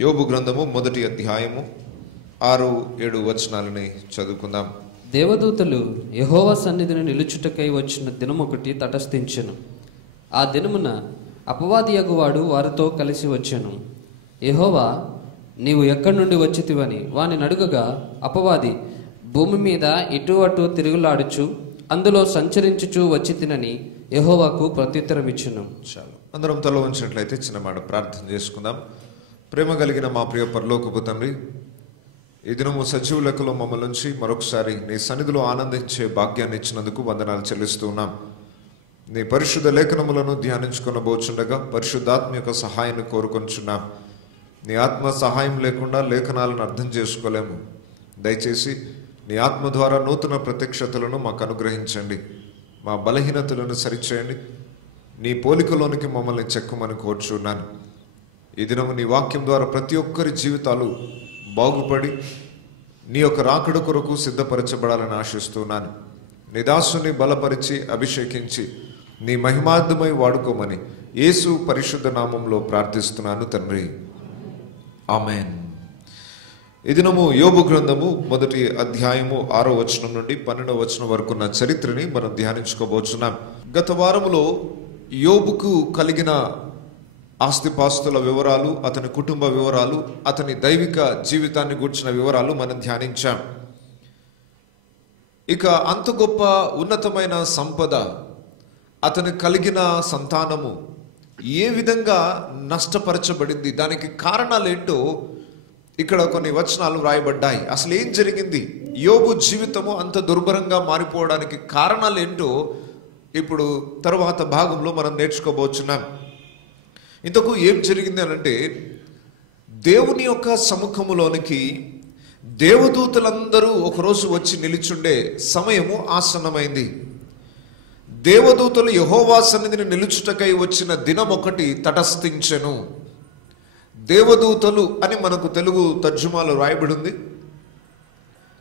యోబు గ్రంథము మొదటి అధ్యాయము 6-7 వచనాలని చదువుకుందాం. దేవదూతలు యెహోవా సన్నిధిని నిలుచుటకై వచ్చిన దినమొకటి తటస్థించెను. ఆ దినమున అపవాదియగువాడు వారితో కలిసి వచ్చెను. యెహోవా, నీవు ఎక్కడి నుండి వచ్చితివని వాని నడుగగా, అపవాది, భూమి మీద ఇటు అటు తిరుగులాడుచు అందులో సంచరించుచు వచ్చి తినని యెహోవాకు ప్రత్యుత్తరం ఇచ్చెను. చాలు, అందరం తల ఉంచినట్లయితే చిన్న మాట ప్రార్థన చేసుకుందాం. ప్రేమ కలిగిన మా ప్రియ పరలోకపు తండ్రి, ఈ దినము సజీవ లెక్కలో మమ్మల్ని నుంచి మరొకసారి నీ సన్నిధిలో ఆనందించే భాగ్యాన్ని ఇచ్చినందుకు వందనాలు చెల్లిస్తూ ఉన్నాం. నీ పరిశుద్ధ లేఖనములను ధ్యానించుకొనబోచుండగా పరిశుద్ధాత్మ యొక్క సహాయాన్ని కోరుకొంచున్నాం. నీ ఆత్మ సహాయం లేకుండా లేఖనాలను అర్థం చేసుకోలేము. దయచేసి నీ ఆత్మ ద్వారా నూతన ప్రత్యక్షతలను మాకు అనుగ్రహించండి. మా బలహీనతలను సరిచేయండి. నీ పోలికలోనికి మమ్మల్ని చెక్కమని కోరుచున్నాను. ఈ దినము నీ వాక్యం ద్వారా ప్రతి ఒక్కరి జీవితాలు బాగుపడి నీ యొక్క రాకడ కొరకు సిద్ధపరచబడాలని ఆశిస్తున్నాను. నీ దాసుని బలపరిచి అభిషేకించి నీ మహిమార్థమై వాడుకోమని యేసు పరిశుద్ధ నామంలో ప్రార్థిస్తున్నాను తండ్రి, ఆమెన్. ఈ దినము యోబు గ్రంథము మొదటి అధ్యాయము 6వ వచనం నుండి 12వ వచనం వరకు ఉన్న చరిత్రని మనం ధ్యానించుకోబోతున్నాం. గత వారములో యోబుకు కలిగిన ఆస్తిపాస్తుల వివరాలు, అతని కుటుంబ వివరాలు, అతని దైవిక జీవితాన్ని గూర్చిన వివరాలు మనం ధ్యానించాం. ఇక అంత గొప్ప ఉన్నతమైన సంపద, అతని కలిగిన సంతానము ఏ విధంగా నష్టపరచబడింది, దానికి కారణాలేంటో ఇక్కడ కొన్ని వచనాలు వ్రాయబడ్డాయి. అసలు ఏం జరిగింది, యోబు జీవితము అంత దుర్భరంగా మారిపోవడానికి కారణాలేంటో ఇప్పుడు తరువాత భాగంలో మనం నేర్చుకోబోతున్నాం. ఇంతకు ఏం జరిగింది అనంటే, దేవుని యొక్క సముఖములోనికి దేవదూతలందరూ ఒకరోజు వచ్చి నిలుచుండే సమయము ఆసన్నమైంది. దేవదూతలు యెహోవా సన్నిధిని నిలుచుటకై వచ్చిన దినం ఒకటి తటస్థించెను. దేవదూతలు అని మనకు తెలుగు తర్జుమాలో రాయబడింది,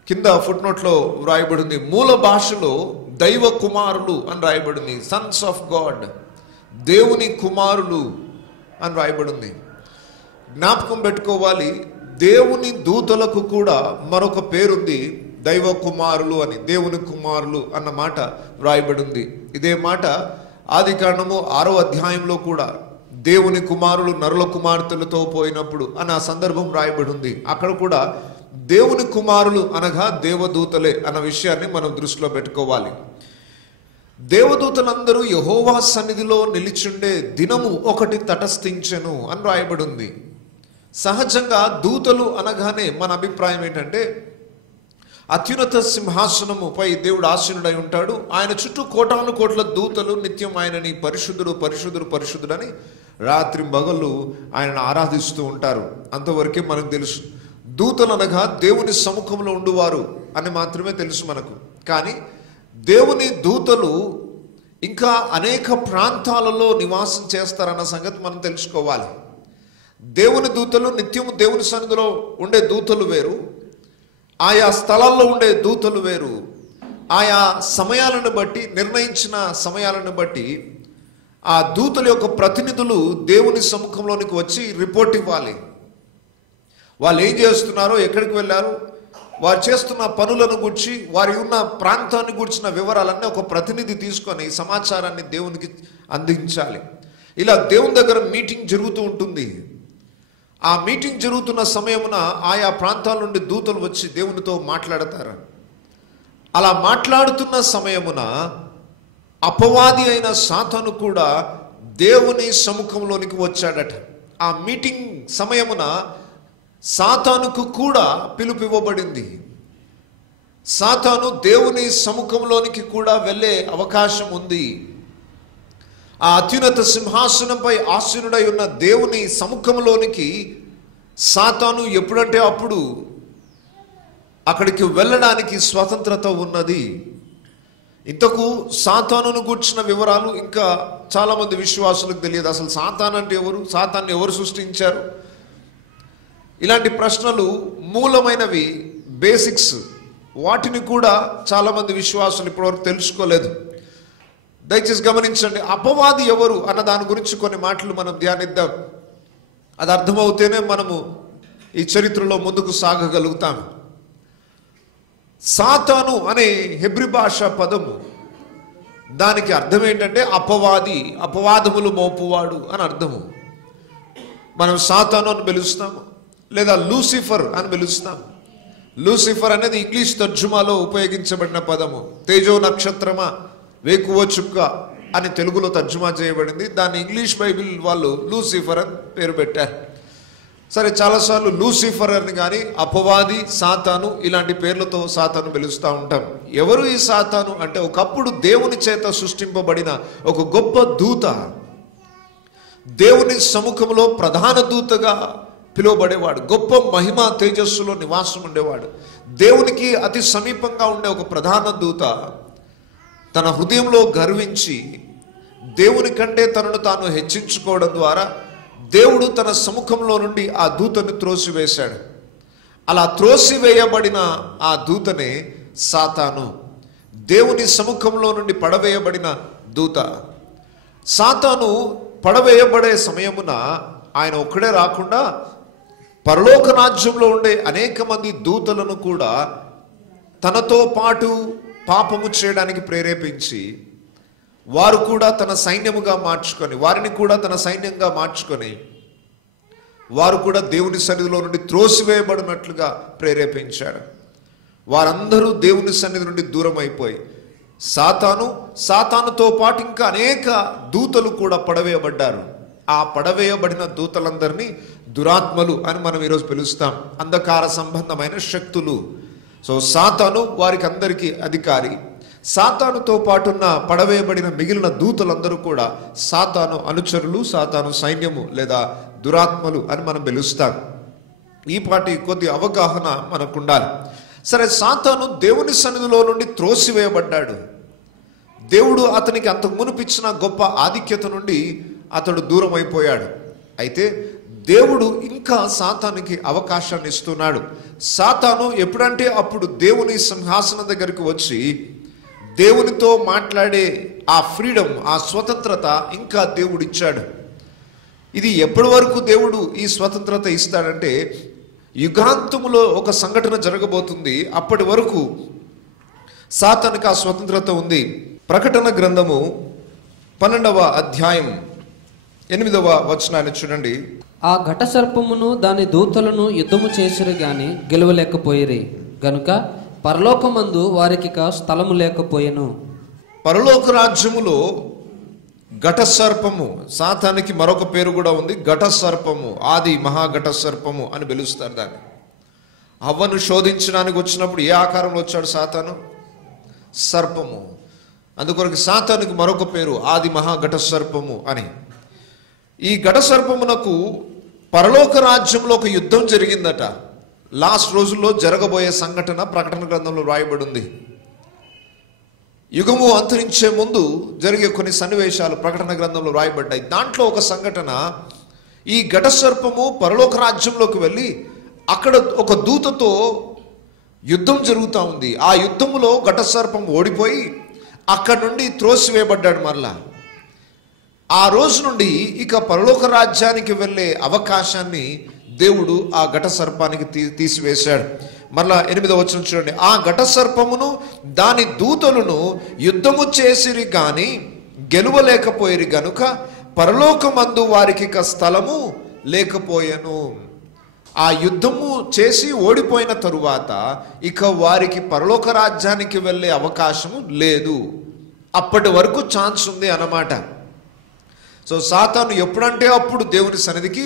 కింద ఫుట్నోట్లో రాయబడింది. మూల భాషలో దైవ కుమారులు అని రాయబడింది, సన్స్ ఆఫ్ గాడ్, దేవుని కుమారులు అని రాయబడింది. జ్ఞాపకం పెట్టుకోవాలి, దేవుని దూతలకు కూడా మరొక పేరుంది, దైవ కుమారులు అని, దేవుని కుమారులు అన్న మాట వ్రాయబడింది. ఇదే మాట ఆదికాండము 6వ అధ్యాయంలో కూడా దేవుని కుమారులు నరుల కుమార్తెలతో పోయినప్పుడు అన్న సందర్భం రాయబడింది. అక్కడ కూడా దేవుని కుమారులు అనగా దేవదూతలే అన్న విషయాన్ని మనం దృష్టిలో పెట్టుకోవాలి. దేవదూతలందరూ యెహోవా సన్నిధిలో నిలిచుండే దినము ఒకటి తటస్థించెను అని రాయబడింది. సహజంగా దూతలు అనగానే మన అభిప్రాయం ఏంటంటే, అత్యున్నత సింహాసనముపై దేవుడు ఆసీనుడై ఉంటాడు, ఆయన చుట్టూ కోటాను కోట్ల దూతలు నిత్యం ఆయనని పరిశుద్ధుడు పరిశుద్ధుడు పరిశుద్ధుడని రాత్రి పగళ్ళు ఆయనను ఆరాధిస్తూ ఉంటారు. అంతవరకే మనకు తెలుసు. దూతలు అనగా దేవుని సముఖంలో ఉండువారు అని మాత్రమే తెలుసు మనకు. కానీ దేవుని దూతలు ఇంకా అనేక ప్రాంతాలలో నివాసం చేస్తారన్న సంగతి మనం తెలుసుకోవాలి. దేవుని దూతలు నిత్యము దేవుని సన్నిధిలో ఉండే దూతలు వేరు, ఆయా స్థలాల్లో ఉండే దూతలు వేరు. ఆయా సమయాలను బట్టి, నిర్ణయించిన సమయాలను బట్టి ఆ దూతల యొక్క ప్రతినిధులు దేవుని సముఖంలోనికి వచ్చి రిపోర్ట్ ఇవ్వాలి. వాళ్ళు ఏం చేస్తున్నారో, ఎక్కడికి వెళ్ళారు, వారు చేస్తున్న పనులను గురించి, వారి ఉన్న ప్రాంతాన్ని గురించిన వివరాలన్నీ ఒక ప్రతినిధి తీసుకొని సమాచారాన్ని దేవునికి అందించాలి. ఇలా దేవుని దగ్గర మీటింగ్ జరుగుతూ ఉంటుంది. ఆ మీటింగ్ జరుగుతున్న సమయమున ఆయా ప్రాంతాల నుండి దూతలు వచ్చి దేవునితో మాట్లాడతారు. అలా మాట్లాడుతున్న సమయమున అపవాది అయిన సాతాను కూడా దేవుని సముఖంలోనికి వచ్చాడట. ఆ మీటింగ్ సమయమున సాతానుకు కూడా పిలుపు ఇవ్వబడింది. సాతాను దేవుని సముఖంలోనికి కూడా వెళ్ళే అవకాశం ఉంది. ఆ అత్యున్నత సింహాసనంపై ఆసీనుడై ఉన్న దేవుని సముఖంలోనికి సాతాను ఎప్పుడంటే అప్పుడు అక్కడికి వెళ్ళడానికి స్వతంత్రత ఉన్నది. ఇంతకు సాతానును గూర్చిన వివరాలు ఇంకా చాలామంది విశ్వాసులకు తెలియదు. అసలు సాతాను అంటే ఎవరు, సాతాన్ని ఎవరు సృష్టించారు, ఇలాంటి ప్రశ్నలు మూలమైనవి, బేసిక్స్, వాటిని కూడా చాలామంది విశ్వాసులు ఇప్పటివరకు తెలుసుకోలేదు. దయచేసి గమనించండి, అపవాది ఎవరు అన్న దాని గురించి కొన్ని మాటలు మనం ధ్యానిద్దాం. అది అర్థమవుతేనే మనము ఈ చరిత్రలో ముందుకు సాగగలుగుతాం. సాతాను అనే హెబ్రీ భాష పదము, దానికి అర్థం ఏంటంటే అపవాది, అపవాదములు మోపువాడు అని అర్థము. మనం సాతాను అని పిలుస్తాము, లేదా లూసిఫర్ అని పిలుస్తాము. లూసిఫర్ అనేది ఇంగ్లీష్ తర్జుమాలో ఉపయోగించబడిన పదము. తేజో నక్షత్రమా, వేకువ చుక్క అని తెలుగులో తర్జుమా చేయబడింది. దాన్ని ఇంగ్లీష్ బైబిల్ వాళ్ళు లూసిఫర్ అని పేరు పెట్టారు. సరే, చాలాసార్లు లూసిఫర్ అని కానీ అపవాది, సాతాను ఇలాంటి పేర్లతో సాతాను పిలుస్తూ ఉంటాం. ఎవరు ఈ సాతాను అంటే, ఒకప్పుడు దేవుని చేత సృష్టింపబడిన ఒక గొప్ప దూత, దేవుని సముఖంలో ప్రధాన దూతగా పిలువబడేవాడు, గొప్ప మహిమ తేజస్సులో నివాసం ఉండేవాడు, దేవునికి అతి సమీపంగా ఉండే ఒక ప్రధాన దూత తన హృదయంలో గర్వించి దేవుని కంటే తనను తాను హెచ్చించుకోవడం ద్వారా దేవుడు తన సముఖంలో నుండి ఆ దూతను త్రోసివేశాడు. అలా త్రోసివేయబడిన ఆ దూతనే సాతాను, దేవుని సముఖంలో నుండి పడవేయబడిన దూత. సాతాను పడవేయబడే సమయమున ఆయన ఒక్కడే రాకుండా పరలోక రాజ్యంలో ఉండే అనేక మంది దూతలను కూడా తనతో పాటు పాపము చేయడానికి ప్రేరేపించి, వారు కూడా తన సైన్యముగా మార్చుకొని, వారిని కూడా తన సైన్యంగా మార్చుకొని, వారు కూడా దేవుని సన్నిధిలో నుండి త్రోసివేయబడినట్లుగా ప్రేరేపించాడు. వారందరూ దేవుని సన్నిధి నుండి దూరం అయిపోయి సాతానుతో పాటు ఇంకా అనేక దూతలు కూడా పడవేయబడ్డారు. ఆ పడవేయబడిన దూతలందరినీ దురాత్మలు అని మనం ఈరోజు పిలుస్తాం, అంధకార సంబంధమైన శక్తులు. సో సాతాను వారికి అందరికీ అధికారి. సాతానుతో పాటున్న పడవేయబడిన మిగిలిన దూతలందరూ కూడా సాతాను అనుచరులు, సాతాను సైన్యము లేదా దురాత్మలు అని మనం పిలుస్తాం. ఈ పాటి కొద్ది అవగాహన మనకు ఉండాలి. సరే, సాతాను దేవుని సన్నిధిలో నుండి త్రోసివేయబడ్డాడు. దేవుడు అతనికి అంతకు మునిపిచ్చిన గొప్ప ఆధిక్యత నుండి అతడు దూరం అయిపోయాడు. అయితే దేవుడు ఇంకా సాతానికి అవకాశాన్ని ఇస్తున్నాడు. సాతాను ఎప్పుడంటే అప్పుడు దేవుని సింహాసనం దగ్గరికి వచ్చి దేవునితో మాట్లాడే ఆ ఫ్రీడమ్, ఆ స్వతంత్రత ఇంకా దేవుడు ఇచ్చాడు. ఇది ఎప్పటి వరకు దేవుడు ఈ స్వతంత్రత ఇస్తాడంటే, యుగాంతములో ఒక సంఘటన జరగబోతుంది. అప్పటి వరకు సాతానుకి ఆ స్వతంత్రత ఉంది. ప్రకటన గ్రంథము 12వ అధ్యాయం 8వ వచనాన్ని చూడండి. ఆ ఘట సర్పమును దాని దూతలను యుద్ధము చేసిరు గాని గెలవలేకపోయిరి గనుక పరలోకమందు వారికి స్థలము లేకపోయెను. పరలోక రాజ్యములో ఘట సర్పము, సాతానికి మరొక పేరు కూడా ఉంది, ఘట సర్పము, ఆది మహాఘట సర్పము అని పిలుస్తారు దాన్ని. హవ్వను శోధించడానికి వచ్చినప్పుడు ఏ ఆకారంలో వచ్చాడు సాతాను? సర్పము. అందుకొరకు సాతానికి మరొక పేరు ఆది మహాఘట సర్పము అని. ఈ ఘట సర్పమునకు పరలోక రాజ్యంలో ఒక యుద్ధం జరిగిందట. లాస్ట్ రోజుల్లో జరగబోయే సంఘటన ప్రకటన గ్రంథంలో రాయబడి ఉంది. యుగము అంతరించే ముందు జరిగే కొన్ని సన్నివేశాలు ప్రకటన గ్రంథంలో రాయబడ్డాయి. దాంట్లో ఒక సంఘటన, ఈ ఘట సర్పము పరలోక రాజ్యంలోకి వెళ్ళి అక్కడ ఒక దూతతో యుద్ధం జరుగుతూ ఉంది. ఆ యుద్ధములో ఘట సర్పం ఓడిపోయి అక్కడి నుండి త్రోసివేయబడ్డాడు. మరలా ఆ రోజు నుండి ఇక పరలోక రాజ్యానికి వెళ్ళే అవకాశాన్ని దేవుడు ఆ ఘట సర్పానికి తీసివేశాడు. మరలా 8వ వచనం చూడండి. ఆ ఘట సర్పమును దాని దూతలను యుద్ధము చేసిరి గాని గెలువలేకపోయిరి గనుక పరలోకమందు వారికి స్థలము లేకపోయెను. ఆ యుద్ధము చేసి ఓడిపోయిన తరువాత ఇక వారికి పరలోక రాజ్యానికి వెళ్ళే అవకాశము లేదు. అప్పటి వరకు ఛాన్స్ ఉంది అన్నమాట. సో సాతాను ఎప్పుడంటే అప్పుడు దేవుని సన్నిధికి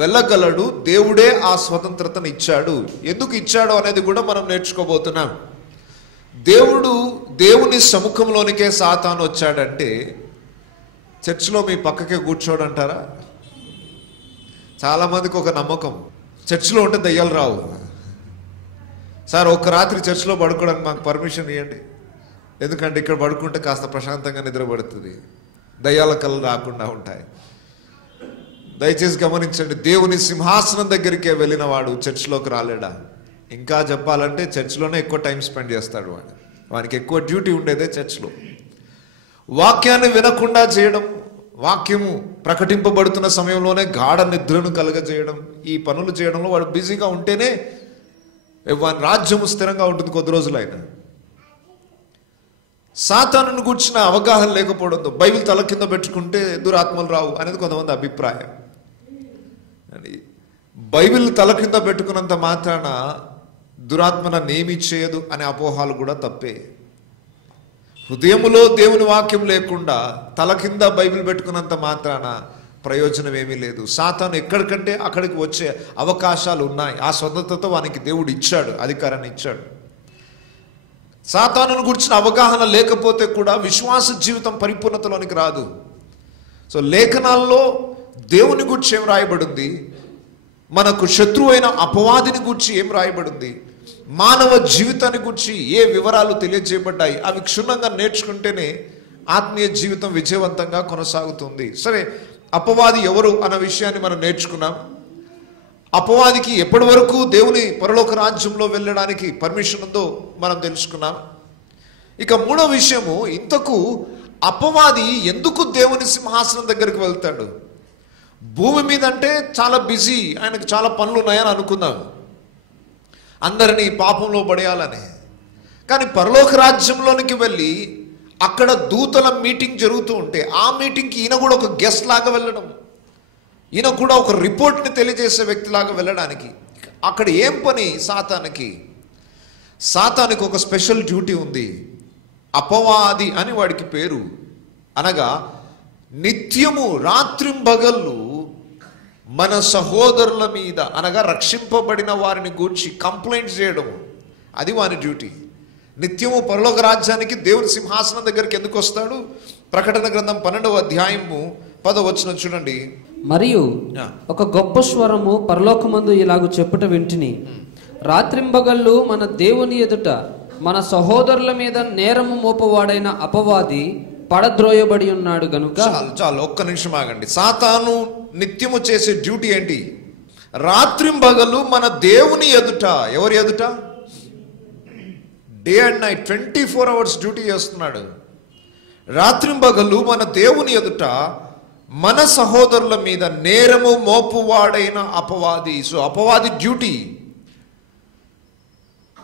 వెళ్ళగలడు. దేవుడే ఆ స్వతంత్రతను ఇచ్చాడు. ఎందుకు ఇచ్చాడు అనేది కూడా మనం నేర్చుకోబోతున్నాం. దేవుని సముఖంలోనికే సాతాను వచ్చాడంటే చర్చిలో మీ పక్కకే కూర్చోడంటారా? చాలామందికి ఒక నమ్మకం, చర్చిలో ఉంటే దయ్యాలు రావు. సార్, ఒక రాత్రి చర్చిలో పడుకోవడానికి మాకు పర్మిషన్ ఇవ్వండి, ఎందుకంటే ఇక్కడ పడుకుంటే కాస్త ప్రశాంతంగా నిద్రపడుతుంది, దయ్యాల కళ్ళు రాకుండా ఉంటాయి. దయచేసి గమనించండి, దేవుని సింహాసనం దగ్గరికే వెళ్ళిన వాడు చర్చిలోకి రాలేడా? ఇంకా చెప్పాలంటే చర్చిలోనే ఎక్కువ టైం స్పెండ్ చేస్తాడు. వానికి ఎక్కువ డ్యూటీ ఉండేదే చర్చిలో. వాక్యాన్ని వినకుండా చేయడం, వాక్యము ప్రకటింపబడుతున్న సమయంలోనే గాఢ నిద్రను కలగజేయడం, ఈ పనులు చేయడంలో వాడు బిజీగా ఉంటేనే వాని రాజ్యము స్థిరంగా ఉంటుంది కొద్ది రోజులైనా. సాతానును గూర్చిన అవగాహన లేకపోవడంతో బైబిల్ తల కింద పెట్టుకుంటే దురాత్మలు రావు అనేది కొంతమంది అభిప్రాయం. బైబిల్ తల కింద పెట్టుకున్నంత మాత్రాన దురాత్మన నేమి చేయదు అనే అపోహాలు కూడా తప్పే. హృదయములో దేవుని వాక్యం లేకుండా తల కింద బైబిల్ పెట్టుకున్నంత మాత్రాన ప్రయోజనం ఏమీ లేదు. సాతాను ఎక్కడికంటే అక్కడికి వచ్చే అవకాశాలు ఉన్నాయి. ఆ స్వతంత్రత వానికి దేవుడు ఇచ్చాడు, అధికారాన్ని ఇచ్చాడు. సాతానును గురించిన అవగాహన లేకపోతే కూడా విశ్వాస జీవితం పరిపూర్ణతలోనికి రాదు. సో లేఖనాల్లో దేవుని గురించి ఏం రాయబడింది, మనకు శత్రువు అయిన అపవాదిని గురించి ఏం రాయబడింది, మానవ జీవితాన్ని గురించి ఏ వివరాలు తెలియజేయబడ్డాయి, అవి క్షుణ్ణంగా నేర్చుకుంటేనే ఆత్మీయ జీవితం విజయవంతంగా కొనసాగుతుంది. సరే, అపవాది ఎవరు అన్న విషయాన్ని మనం నేర్చుకున్నాం. అపవాదికి ఎప్పటి వరకు దేవుని పరలోక రాజ్యంలో వెళ్ళడానికి పర్మిషన్ ఉందో మనం తెలుసుకున్నాం. ఇక మూడో విషయము, ఇంతకు అపవాది ఎందుకు దేవుని సింహాసనం దగ్గరికి వెళ్తాడు? భూమి మీద అంటే చాలా బిజీ, ఆయనకు చాలా పనులు ఉన్నాయని అనుకుందాం, అందరినీ పాపంలో పడేయాలని. కానీ పరలోక రాజ్యంలోనికి వెళ్ళి అక్కడ దూతల మీటింగ్ జరుగుతూ ఉంటే ఆ మీటింగ్కి ఈయన కూడా ఒక గెస్ట్ లాగా వెళ్ళడం, ఈయన కూడా ఒక రిపోర్ట్ని తెలియజేసే వ్యక్తిలాగా వెళ్ళడానికి అక్కడ ఏం పని సాతానికి? సాతానికి ఒక స్పెషల్ డ్యూటీ ఉంది. అపవాది అని వాడికి పేరు. అనగా నిత్యము రాత్రింబగళ్ళు మన సహోదరుల మీద, అనగా రక్షింపబడిన వారిని గూర్చి కంప్లైంట్ చేయడం, అది వాని డ్యూటీ. నిత్యము పరలోక రాజ్యానికి దేవుని సింహాసనం దగ్గరికి ఎందుకు వస్తాడు? ప్రకటన గ్రంథం 12వ అధ్యాయము 10వ వచనం చూడండి. మరియు ఒక గొప్ప స్వరము పరలోకమందు ఇలాగు చెప్పుట వింటిని, రాత్రింబగళ్ళు మన దేవుని ఎదుట మన సహోదరుల మీద నేరము మోపవాడైన అపవాది పడద్రోయబడి ఉన్నాడు గనుక. చాలు ఒక్క నిమిషం ఆగండి. సాతాను నిత్యము చేసే డ్యూటీ ఏంటి? రాత్రింబగళ్ళు మన దేవుని ఎదుట, ఎవరి ఎదుట? Day and night 24 hours duty చేస్తున్నాడు. రాత్రింబగళ్ళు మన దేవుని ఎదుట మన సహోదరుల మీద నేరము మోపువాడైన అపవాది. సో అపవాది డ్యూటీ,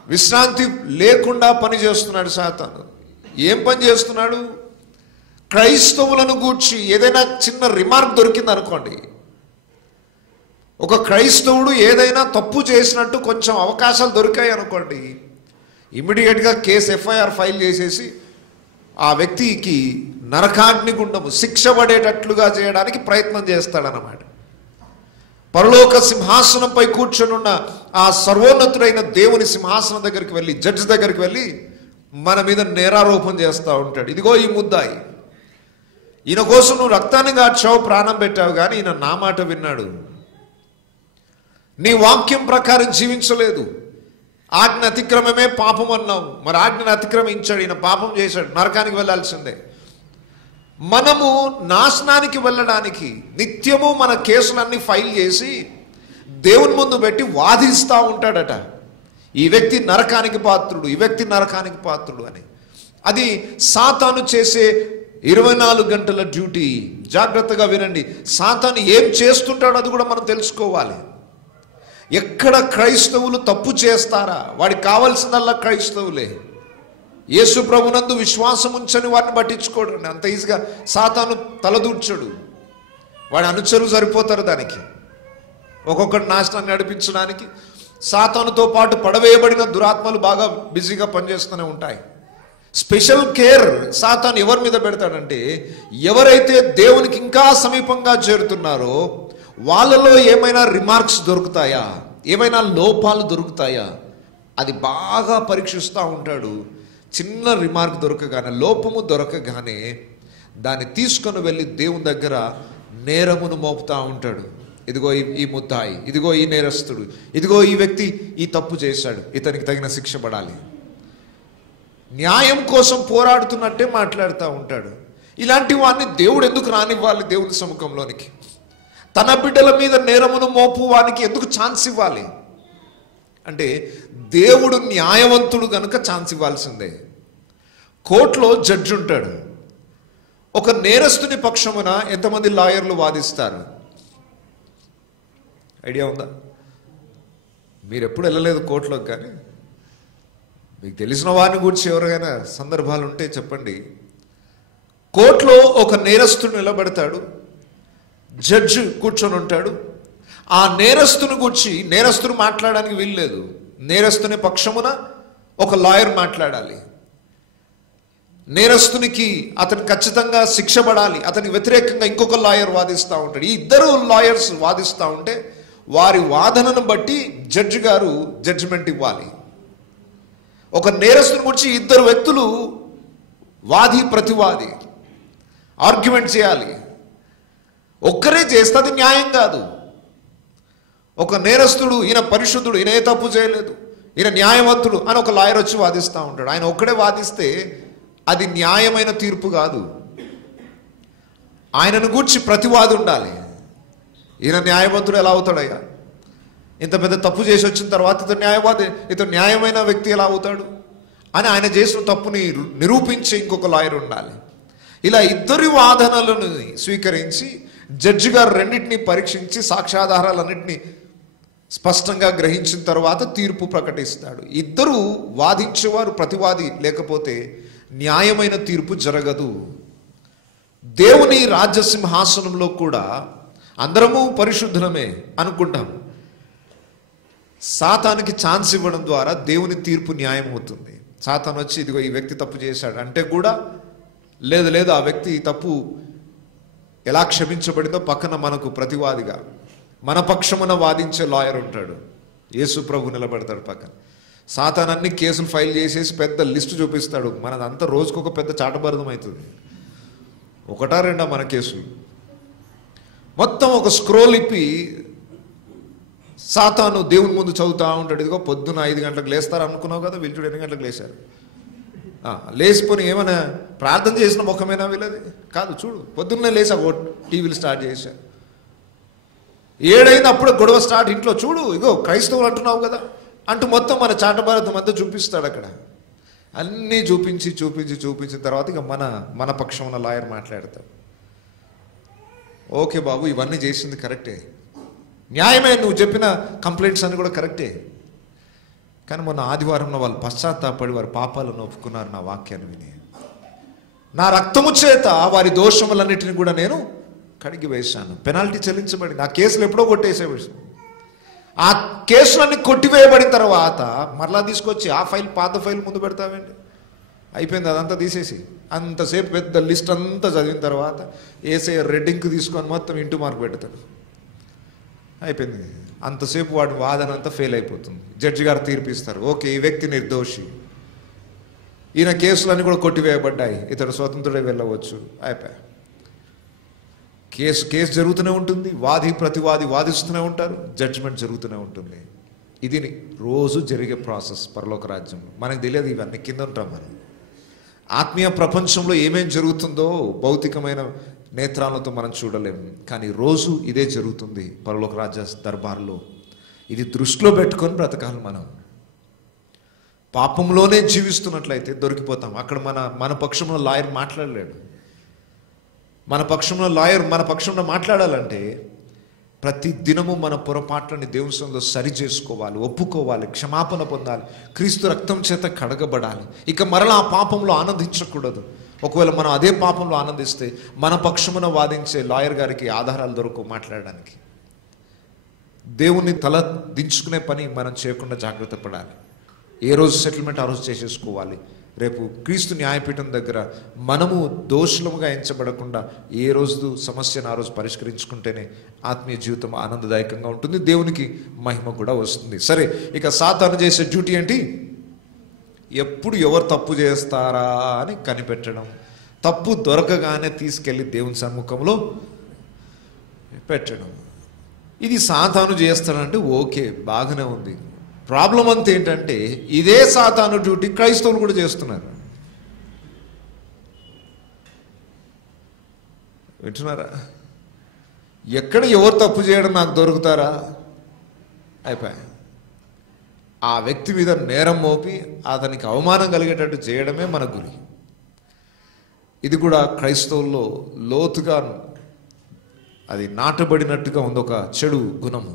విశ్రాంతి లేకుండా పని చేస్తున్నాడు సాతాను. ఏం పని చేస్తున్నాడు? క్రైస్తవులను గూర్చి ఏదైనా చిన్న రిమార్క్ దొరికింది అనుకోండి, ఒక క్రైస్తవుడు ఏదైనా తప్పు చేసినట్టు కొంచెం అవకాశాలు దొరికాయి అనుకోండి, ఇమ్మీడియట్గా కేసు ఎఫ్ఐఆర్ ఫైల్ చేసేసి ఆ వ్యక్తికి నరకాగ్ని గుండము శిక్ష పడేటట్లుగా చేయడానికి ప్రయత్నం చేస్తాడన్నమాట. పరలోక సింహాసనంపై కూర్చొనున్న ఆ సర్వోన్నతుడైన దేవుని సింహాసనం దగ్గరికి వెళ్ళి, జడ్జి దగ్గరికి వెళ్ళి మన మీద నేరారోపణ చేస్తూ ఉంటాడు. ఇదిగో ఈ ముద్దాయి, ఈయన కోసం నువ్వు రక్తాన్ని గార్చావు, ప్రాణం పెట్టావు, కానీ ఈయన నా మాట విన్నాడు, నీ వాక్యం ప్రకారం జీవించలేదు, ఆజ్ఞ అతిక్రమమే పాపం అన్నావు, మరి ఆజ్ఞను అతిక్రమించాడు, ఈయన పాపం చేశాడు, నరకానికి వెళ్ళాల్సిందే. మనము నాశనానికి వెళ్ళడానికి నిత్యము మన కేసులన్నీ ఫైల్ చేసి దేవుని ముందు పెట్టి వాదిస్తూ ఉంటాడట. ఈ వ్యక్తి నరకానికి పాత్రుడు, ఈ వ్యక్తి నరకానికి పాత్రుడు అని. అది సాతాను చేసే 24 గంటల డ్యూటీ. జాగ్రత్తగా వినండి. సాతాను ఏం చేస్తుంటాడో అది కూడా మనం తెలుసుకోవాలి. ఎక్కడ క్రైస్తవులు తప్పు చేస్తారా, వాడికి కావాల్సిందల్లా క్రైస్తవులే. యేసు ప్రభునందు విశ్వాసం ఉంచని వారిని పట్టించుకోడు. అంత ఈజీగా సాతాను తలదూర్చడు. వాడి అనుచరులు సరిపోతారు దానికి. ఒక్కొక్కటి నాశనాన్ని నడిపించడానికి సాతానుతో పాటు పడవేయబడిన దురాత్మలు బాగా బిజీగా పనిచేస్తూనే ఉంటాయి. స్పెషల్ కేర్ సాతాను ఎవరి మీద పెడతాడంటే, ఎవరైతే దేవునికి ఇంకా సమీపంగా చేరుతున్నారో వాళ్ళలో ఏమైనా రిమార్క్స్ దొరుకుతాయా, ఏమైనా లోపాలు దొరుకుతాయా, అది బాగా పరీక్షిస్తూ ఉంటాడు. చిన్న రిమార్క్ దొరకగానే, లోపము దొరకగానే దాన్ని తీసుకొని వెళ్ళి దేవుని దగ్గర నేరమును మోపుతూ ఉంటాడు. ఇదిగో ఈ ముద్దాయి, ఇదిగో ఈ నేరస్తుడు, ఇదిగో ఈ వ్యక్తి ఈ తప్పు చేశాడు, ఇతనికి తగిన శిక్ష పడాలి. న్యాయం కోసం పోరాడుతున్నట్టే మాట్లాడుతూ ఉంటాడు. ఇలాంటి వాడిని దేవుడు ఎందుకు రానివ్వాలి దేవుని సముఖంలోనికి? తన బిడ్డల మీద నేరమును మోపు వానికి ఎందుకు ఛాన్స్ ఇవ్వాలి అంటే, దేవుడు న్యాయవంతుడు కనుక ఛాన్స్ ఇవ్వాల్సిందే. కోర్టులో జడ్జి ఉంటాడు. ఒక నేరస్తుని పక్షమున ఎంతమంది లాయర్లు వాదిస్తారు? ఐడియా ఉందా? మీరు ఎప్పుడు వెళ్ళలేదు కోర్టులోకి, కానీ మీకు తెలిసిన వారిని గురించి ఎవరైనా సందర్భాలు ఉంటే చెప్పండి. కోర్టులో ఒక నేరస్తుడు నిలబడతాడు, జడ్జి కూర్చొని ఉంటాడు. ఆ నేరస్తుని గురించి నేరస్తుడు మాట్లాడడానికి వీల్లేదు. నేరస్తుని పక్షమున ఒక లాయర్ మాట్లాడాలి. నేరస్తునికి అతను ఖచ్చితంగా శిక్ష పడాలి, అతనికి వ్యతిరేకంగా ఇంకొక లాయర్ వాదిస్తూ ఉంటాడు. ఈ ఇద్దరు లాయర్స్ వాదిస్తూ ఉంటే వారి వాదనను బట్టి జడ్జి గారు జడ్జిమెంట్ ఇవ్వాలి. ఒక నేరస్తుని గురించి ఇద్దరు వ్యక్తులు వాది ప్రతివాది ఆర్గ్యుమెంట్ చేయాలి. ఒక్కరే చేస్తే అది న్యాయం కాదు. ఒక నేరస్తుడు, ఈయన పరిశుద్ధుడు, ఈయన ఏ తప్పు చేయలేదు, ఈయన న్యాయవంతుడు అని ఒక లాయర్ వచ్చి వాదిస్తూ ఉంటాడు. ఆయన ఒక్కడే వాదిస్తే అది న్యాయమైన తీర్పు కాదు. ఆయనను గూర్చి ప్రతివాది ఉండాలి. ఈయన న్యాయవంతుడు ఎలా అవుతాడయ్యా? ఇంత పెద్ద తప్పు చేసి వచ్చిన తర్వాత ఇతను న్యాయమైన వ్యక్తి ఎలా అవుతాడు అని ఆయన చేసిన తప్పుని నిరూపించి ఇంకొక లాయర్ ఉండాలి. ఇలా ఇద్దరి వాదనలను స్వీకరించి జడ్జి గారు రెండింటినీ పరీక్షించి సాక్ష్యాధారాలన్నింటినీ స్పష్టంగా గ్రహించిన తర్వాత తీర్పు ప్రకటిస్తాడు. ఇద్దరు వాదించేవారు ప్రతివాది లేకపోతే న్యాయమైన తీర్పు జరగదు. దేవుని రాజ్యసింహాసనంలో కూడా అందరము పరిశుద్ధులమే అనుకుంటాం. సాతానికి ఛాన్స్ ఇవ్వడం ద్వారా దేవుని తీర్పు న్యాయం అవుతుంది. సాతాను వచ్చి ఇదిగో ఈ వ్యక్తి తప్పు చేశాడు అంటే కూడా లేదు ఆ వ్యక్తి తప్పు ఎలా క్షమించబడిందో పక్కన మనకు ప్రతివాదిగా మన పక్షమున వాదించే లాయర్ ఉంటాడు. యేసు ప్రభు నిలబడతాడు పక్కన. సాతాను అన్ని కేసులు ఫైల్ చేసేసి పెద్ద లిస్టు చూపిస్తాడు. మనదంతా రోజుకొక పెద్ద చాటభారతం అవుతుంది. ఒకటా రెండా మన కేసులు మొత్తం ఒక స్క్రోల్ ఇప్పి సాతాను దేవుని ముందు చదువుతూ ఉంటాడు. ఇదిగో పొద్దున్న 5 గంటలకు లేస్తారు అనుకున్నావు కదా, వీళ్ళు 8 గంటలకు లేచారు. లేచిపోయి ఏమైనా ప్రార్థన చేసిన ముఖమేనా వీళ్ళది? కాదు. చూడు, పొద్దున్నే లేచా టీవీలు స్టార్ట్ చేశారు. 7 అయింది అప్పుడు గొడవ స్టార్ట్ ఇంట్లో. చూడు ఇగో క్రైస్తవులు అంటున్నావు కదా అంటూ మొత్తం మన చాటభారతం అంతా చూపిస్తాడు. అక్కడ అన్నీ చూపించిన తర్వాత ఇక మన పక్షం ఉన్న లాయర్ మాట్లాడతాడు. ఓకే బాబు, ఇవన్నీ చేసింది కరెక్టే, న్యాయమే, నువ్వు చెప్పిన కంప్లైంట్స్ అన్నీ కూడా కరెక్టే. కానీ మొన్న ఆదివారంలో వాళ్ళు పశ్చాత్తాపడి వారి పాపాలను ఒప్పుకున్నారు. నా వాక్యాన్ని విని నా రక్తము చేత వారి దోషములన్నిటిని కూడా నేను కడిగి వేశాను. పెనాల్టీ చెల్లించబడింది. ఆ కేసులు ఎప్పుడో కొట్టేసేవాడు. ఆ కేసులన్నీ కొట్టివేయబడిన తర్వాత మరలా తీసుకొచ్చి ఆ ఫైల్, పాత ఫైల్ ముందు పెడతామండి. అయిపోయింది అదంతా తీసేసి. అంతసేపు పెద్ద లిస్ట్ అంతా చదివిన తర్వాత ఏసే రెడ్డింగ్ తీసుకొని మొత్తం ఇంటూ మార్క్ పెడతాడు. అయిపోయింది. అంతసేపు వాడు వాదన అంతా ఫెయిల్ అయిపోతుంది. జడ్జి గారు తీర్పిస్తారు, ఓకే ఈ వ్యక్తి నిర్దోషి, ఈయన కేసులన్నీ కూడా కొట్టివేయబడ్డాయి, ఇతడు స్వతంత్రుడే వెళ్ళవచ్చు. అయిపోయా. కేసు జరుగుతూనే ఉంటుంది. వాది ప్రతివాది వాదిస్తూనే ఉంటారు. జడ్జిమెంట్ జరుగుతూనే ఉంటుంది. ఇది రోజు జరిగే ప్రాసెస్ పరలోక రాజ్యంలో. మనకు తెలియదు, ఇవన్నీ కింద ఉంటాం మనం. ఆత్మీయ ప్రపంచంలో ఏమేం జరుగుతుందో భౌతికమైన నేత్రాలతో మనం చూడలేము. కానీ రోజు ఇదే జరుగుతుంది పరలోక రాజ్య దర్బార్లో. ఇది దృష్టిలో పెట్టుకొని బ్రతకాలి. మనం పాపంలోనే జీవిస్తున్నట్లయితే దొరికిపోతాం. అక్కడ మన పక్షంలో లాయర్ మాట్లాడలేడు. మన పక్షంలో మాట్లాడాలంటే ప్రతి దినము మన పొరపాట్లని దేవుని సన్నిధిలో సరి చేసుకోవాలి, ఒప్పుకోవాలి, క్షమాపణ పొందాలి, క్రీస్తు రక్తం చేత కడగబడాలి. ఇక మరలా ఆ పాపంలో ఆనందించకూడదు. ఒకవేళ మనం అదే పాపంలో ఆనందిస్తే మన పక్షమున వాదించే లాయర్ గారికి ఆధారాలు దొరకవు మాట్లాడడానికి. దేవుని తల దించుకునే పని మనం చేయకుండా జాగ్రత్త పడాలి. ఏ రోజు సెటిల్మెంట్ ఆ రోజు చేసేసుకోవాలి. రేపు క్రీస్తు న్యాయపీఠం దగ్గర మనము దోషులముగా ఎంచబడకుండా ఏ రోజు సమస్యను ఆ రోజు పరిష్కరించుకుంటేనే ఆత్మీయ జీవితం ఆనందదాయకంగా ఉంటుంది. దేవునికి మహిమ కూడా వస్తుంది. సరే, ఇక సాతాను చేసే డ్యూటీ ఏంటి? ఎప్పుడు ఎవరు తప్పు చేస్తారా అని కనిపెట్టడం. తప్పు దొరకగానే తీసుకెళ్ళి దేవుని సన్ముఖంలో పెట్టడం. ఇది సాతాను చేస్తాడంటే ఓకే, బాగానే ఉంది. ప్రాబ్లం అంతా ఏంటంటే ఇదే సాతాను డ్యూటీ క్రైస్తవులు కూడా చేస్తున్నారు. వింటున్నారా? ఎక్కడ ఎవరు తప్పు చేయడం నాకు దొరుకుతారా, అయిపోయా. ఆ వ్యక్తి మీద నేరం మోపి అతనికి అవమానం కలిగేటట్టు చేయడమే మన గురి. ఇది కూడా క్రైస్తవుల్లో లోతుగా అది నాటబడినట్టుగా ఉంది, ఒక చెడు గుణము.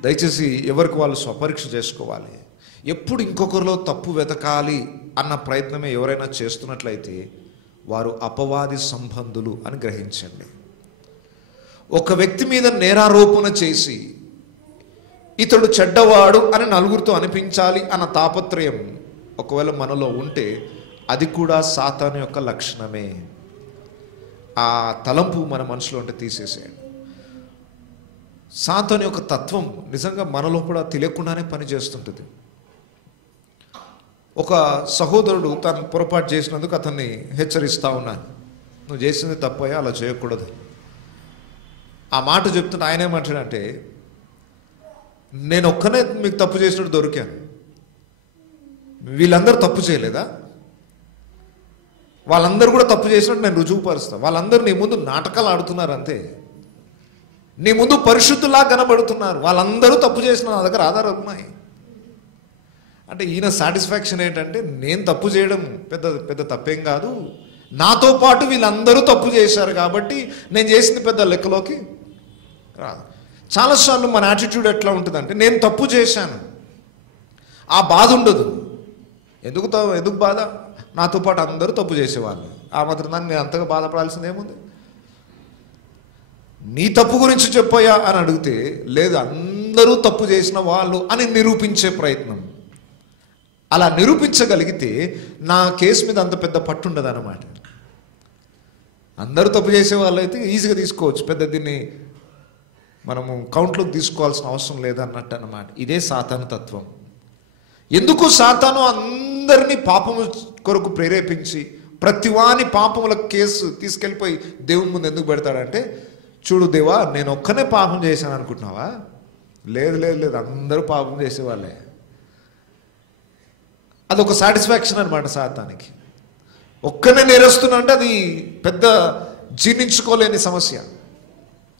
దయచేసి ఎవరికి వాళ్ళు స్వపరీక్ష చేసుకోవాలి. ఎప్పుడు ఇంకొకరిలో తప్పు వెతకాలి అన్న ప్రయత్నమే ఎవరైనా చేస్తున్నట్లయితే వారు అపవాది సంబంధులు అని గ్రహించండి. ఒక వ్యక్తి మీద నేరారోపణ చేసి ఇతడు చెడ్డవాడు అని నలుగురితో అనిపించాలి అన్న తాపత్రయం ఒకవేళ మనలో ఉంటే అది కూడా సాతాను యొక్క లక్షణమే. ఆ తలంపు మన మనసులో ఉంటే తీసేసేయండి. సాతాను యొక్క తత్వం నిజంగా మనలో కూడా తెలియకుండానే పనిచేస్తుంటుంది. ఒక సహోదరుడు తను పొరపాటు చేసినందుకు అతన్ని హెచ్చరిస్తూ ఉన్నాను, నువ్వు చేసింది తప్పయ్యా, అలా చేయకూడదు. ఆ మాట చెప్తుంటే ఆయన ఏమంటాడంటే, నేను ఒక్కనే మీకు తప్పు చేసినట్టు దొరికాను, వీళ్ళందరూ తప్పు చేయలేదా? వాళ్ళందరూ కూడా తప్పు చేసినట్టు నేను రుజువుపరుస్తాను. వాళ్ళందరూ నీ ముందు నాటకాలు ఆడుతున్నారు అంతే, నీ ముందు పరిశుద్ధులా కనబడుతున్నారు. వాళ్ళందరూ తప్పు చేసిన నా దగ్గర ఆధారాలు ఉన్నాయి. అంటే ఈయన సాటిస్ఫాక్షన్ ఏంటంటే, నేను తప్పు చేయడం పెద్ద తప్పేం కాదు, నాతో పాటు వీళ్ళందరూ తప్పు చేశారు కాబట్టి నేను చేసింది పెద్ద లెక్కలోకి రాదు. చాలాసార్లు మన యాటిట్యూడ్ ఎట్లా ఉంటుందంటే, నేను తప్పు చేశాను, ఆ బాధ ఉండదు. ఎందుకు బాధ? నాతో పాటు అందరూ తప్పు చేసేవాళ్ళు, ఆ మాత్రం దాన్ని నేను అంతగా బాధపడాల్సింది ఏముంది? నీ తప్పు గురించి చెప్పయ్యా అని అడిగితే, లేదు అందరూ తప్పు చేసిన వాళ్ళు అని నిరూపించే ప్రయత్నం. అలా నిరూపించగలిగితే నా కేసు మీద అంత పెద్ద పట్టు ఉండదు అన్నమాట. అందరూ తప్పు చేసే వాళ్ళు అయితే ఈజీగా తీసుకోవచ్చు, పెద్ద దీన్ని మనము కౌంట్లోకి తీసుకోవాల్సిన అవసరం లేదన్నట్టు అన్నమాట. ఇదే సాతాను తత్వం. ఎందుకు సాతాను అందరినీ పాపము కొరకు ప్రేరేపించి ప్రతివాని పాపముల కేసు తీసుకెళ్ళిపోయి దేవుని ముందు ఎందుకు పెడతాడంటే, చూడు దేవా, నేను ఒక్కనే పాపం చేశాను అనుకుంటున్నావా? లేదు, అందరూ పాపం చేసేవాళ్ళే. అదొక సాటిస్ఫాక్షన్ అనమాట సాతానికి. ఒక్కనే నేరస్తున్నా అంటే అది పెద్ద జీర్ణించుకోలేని సమస్య.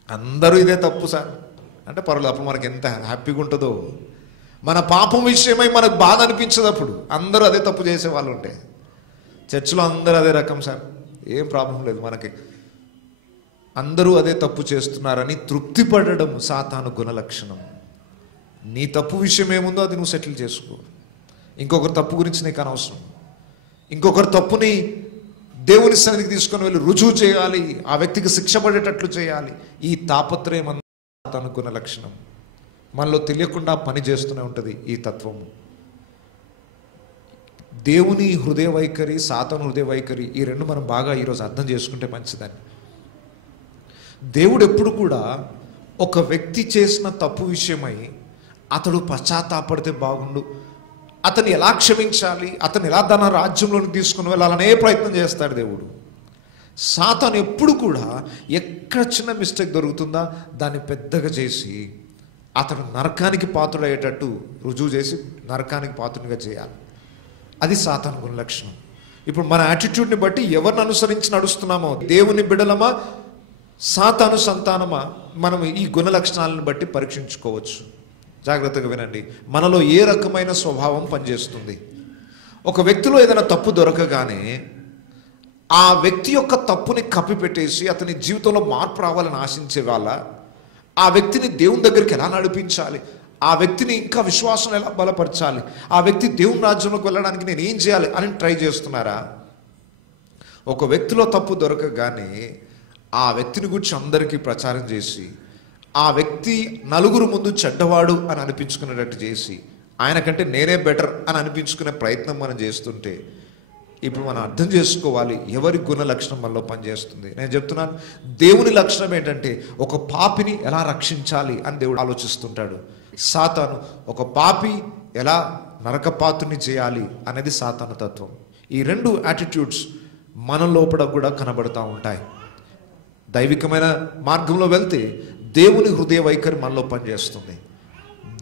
అందరూ ఇదే తప్పు సార్ అంటే పర్వాలేదు, అప్పుడు మనకి ఎంత హ్యాపీగా ఉంటుందో. మన పాపం విషయమై మనకు బాధ అనిపించదు. అప్పుడు అందరూ అదే తప్పు చేసే వాళ్ళు ఉంటే, చర్చిలో అందరూ అదే రకం సార్, ఏం ప్రాబ్లం లేదు మనకి, అందరూ అదే తప్పు చేస్తున్నారని తృప్తి పడడం సాతాను గుణ లక్షణం. నీ తప్పు విషయం ఏముందో అది నువ్వు సెటిల్ చేసుకో. ఇంకొకరి తప్పు గురించి నీకు అనవసరం. ఇంకొకరి తప్పుని దేవుని సన్నిధికి తీసుకొని వెళ్ళి రుజువు చేయాలి, ఆ వ్యక్తికి శిక్ష పడేటట్లు చేయాలి. ఈ తాపత్రయం సాతాను గుణ లక్షణం మనలో తెలియకుండా పని చేస్తూనే ఉంటుంది ఈ తత్వము. దేవుని హృదయ వైఖరి, సాతాను హృదయ వైఖరి, ఈ రెండు మనం బాగా ఈరోజు అర్థం చేసుకుంటే మంచిదని. దేవుడు ఎప్పుడు కూడా ఒక వ్యక్తి చేసిన తప్పు విషయమై అతడు పశ్చాత్తాపడితే బాగుండు, అతన్ని ఎలా క్షమించాలి, అతను ఎలా తన రాజ్యంలోకి తీసుకుని వెళ్ళాలనే ప్రయత్నం చేస్తాడు దేవుడు. సాతాను ఎప్పుడు కూడా ఎక్కడ చిన్న మిస్టేక్ దొరుకుతుందా దాన్ని పెద్దగా చేసి అతను నరకానికి పాత్రుడయ్యేటట్టు రుజువు చేసి నరకానికి పాత్రునిగా చేయాలి. అది సాతాను గుణ లక్షణం. ఇప్పుడు మన యాటిట్యూడ్ని బట్టి ఎవరిని అనుసరించి నడుస్తున్నామో, దేవుని బిడలమా సాతాను సంతానమా, మనం ఈ గుణ లక్షణాలను బట్టి పరీక్షించుకోవచ్చు. జాగ్రత్తగా వినండి, మనలో ఏ రకమైన స్వభావం పనిచేస్తుంది. ఒక వ్యక్తిలో ఏదైనా తప్పు దొరకగానే ఆ వ్యక్తి యొక్క తప్పుని కప్పిపెట్టేసి అతని జీవితంలో మార్పు రావాలని ఆశించే వాళ్ళ, ఆ వ్యక్తిని దేవుని దగ్గరికి ఎలా నడిపించాలి, ఆ వ్యక్తిని ఇంకా విశ్వాసం ఎలా బలపరచాలి, ఆ వ్యక్తి దేవుని రాజ్యంలోకి వెళ్ళడానికి నేను ఏం చేయాలి అని ట్రై చేస్తున్నారా? ఒక వ్యక్తిలో తప్పు దొరకగానే ఆ వ్యక్తిని గురించి అందరికీ ప్రచారం చేసి ఆ వ్యక్తి నలుగురు ముందు చెడ్డవాడు అని అనిపించుకునేటట్టు చేసి ఆయన కంటే నేనే బెటర్ అని అనిపించుకునే ప్రయత్నం మనం చేస్తుంటే, ఇప్పుడు మనం అర్థం చేసుకోవాలి ఎవరి గుణ లక్షణం మనలో పనిచేస్తుంది. నేను చెప్తున్నాను, దేవుని లక్షణం ఏంటంటే ఒక పాపిని ఎలా రక్షించాలి అని దేవుడు ఆలోచిస్తుంటాడు. సాతాను ఒక పాపి ఎలా నరకపాత్రుని చేయాలి అనేది సాతాను తత్వం. ఈ రెండు యాటిట్యూడ్స్ మన లోపల కూడా కనబడుతూ ఉంటాయి. దైవికమైన మార్గంలో వెళ్తే దేవుని హృదయ వైఖరి మనలో పనిచేస్తుంది.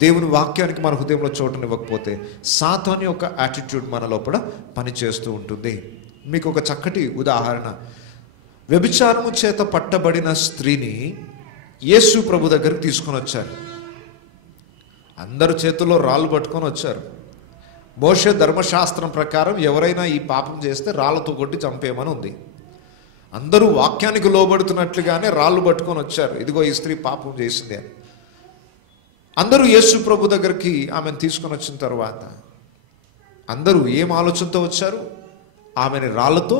దేవుని వాక్యానికి మన హృదయంలో చోటునివ్వకపోతే సాతాను యొక్క యాటిట్యూడ్ మన లోపల పనిచేస్తూ ఉంటుంది. మీకు ఒక చక్కటి ఉదాహరణ, వ్యభిచారము చేత పట్టబడిన స్త్రీని యేసు ప్రభు దగ్గరికి తీసుకొని వచ్చారు. అందరు చేతుల్లో రాళ్ళు పట్టుకొని వచ్చారు. మోషే ధర్మశాస్త్రం ప్రకారం ఎవరైనా ఈ పాపం చేస్తే రాళ్లతో కొట్టి చంపేయమని ఉంది. అందరూ వాక్యానికి లోబడుతున్నట్లుగానే రాళ్ళు పట్టుకొని వచ్చారు, ఇదిగో ఈ స్త్రీ పాపం చేసింది అని. అందరూ యేసు ప్రభు దగ్గరికి ఆమెను తీసుకొని వచ్చిన తర్వాత అందరూ ఏం ఆలోచనతో వచ్చారు? ఆమెని రాళ్లతో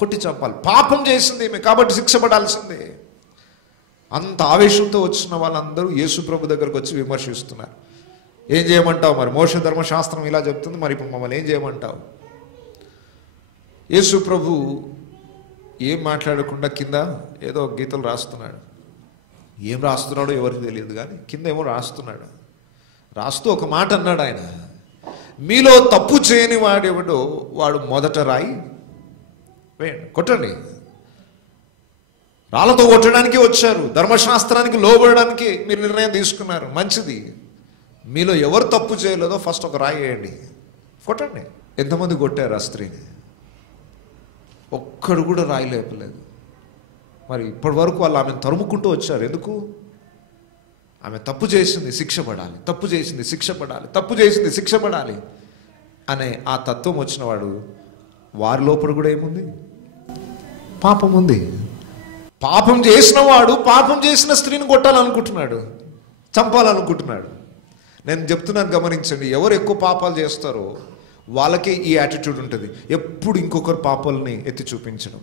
కొట్టి చంపాలి, పాపం చేసింది ఈమె కాబట్టి శిక్ష పడాల్సిందే. అంత ఆవేశంతో వచ్చిన వాళ్ళందరూ యేసు ప్రభు దగ్గరకు వచ్చి విమర్శిస్తున్నారు. ఏం చేయమంటావు మరి? మోషే ధర్మశాస్త్రం ఇలా చెప్తుంది, మరి ఇప్పుడు మమ్మల్ని ఏం చేయమంటావు? యేసు ప్రభు ఏం మాట్లాడకుండా కింద ఏదో గీతలు రాస్తున్నాడు. ఏం రాస్తున్నాడో ఎవరికి తెలియదు, కానీ కింద ఏమో రాస్తున్నాడు. రాస్తూ ఒక మాట అన్నాడు ఆయన, మీలో తప్పు చేయని వాడెవడో వాడు మొదట రాయి వేయండి, కొట్టండి. రాళ్ళతో కొట్టడానికి వచ్చారు, ధర్మశాస్త్రానికి లోబడడానికి మీరు నిర్ణయం తీసుకున్నారు, మంచిది. మీలో ఎవరు తప్పు చేయలేదో ఫస్ట్ ఒక రాయి వేయండి, కొట్టండి. ఎంతమంది కొట్టారు ఆ స్త్రీని? ఒక్కడు కూడా రాయి లేపలేదు. మరి ఇప్పటి వరకు వాళ్ళు ఆమెను తరుముకుంటూ వచ్చారు. ఎందుకు? ఆమె తప్పు చేసింది, శిక్ష పడాలి, తప్పు చేసింది, శిక్ష పడాలి, తప్పు చేసింది, శిక్ష పడాలి అనే ఆ తత్వం వచ్చినవాడు వారి లోపల కూడా ఏముంది? పాపం ఉంది. పాపం చేసిన వాడు పాపం చేసిన స్త్రీని కొట్టాలనుకుంటున్నాడు, చంపాలనుకుంటున్నాడు. నేను చెప్తున్నాను, గమనించండి. ఎవరు ఎక్కువ పాపాలు చేస్తారో వాళ్ళకే ఈ యాటిట్యూడ్ ఉంటుంది, ఎప్పుడు ఇంకొకరు పాపాలని ఎత్తి చూపించడం.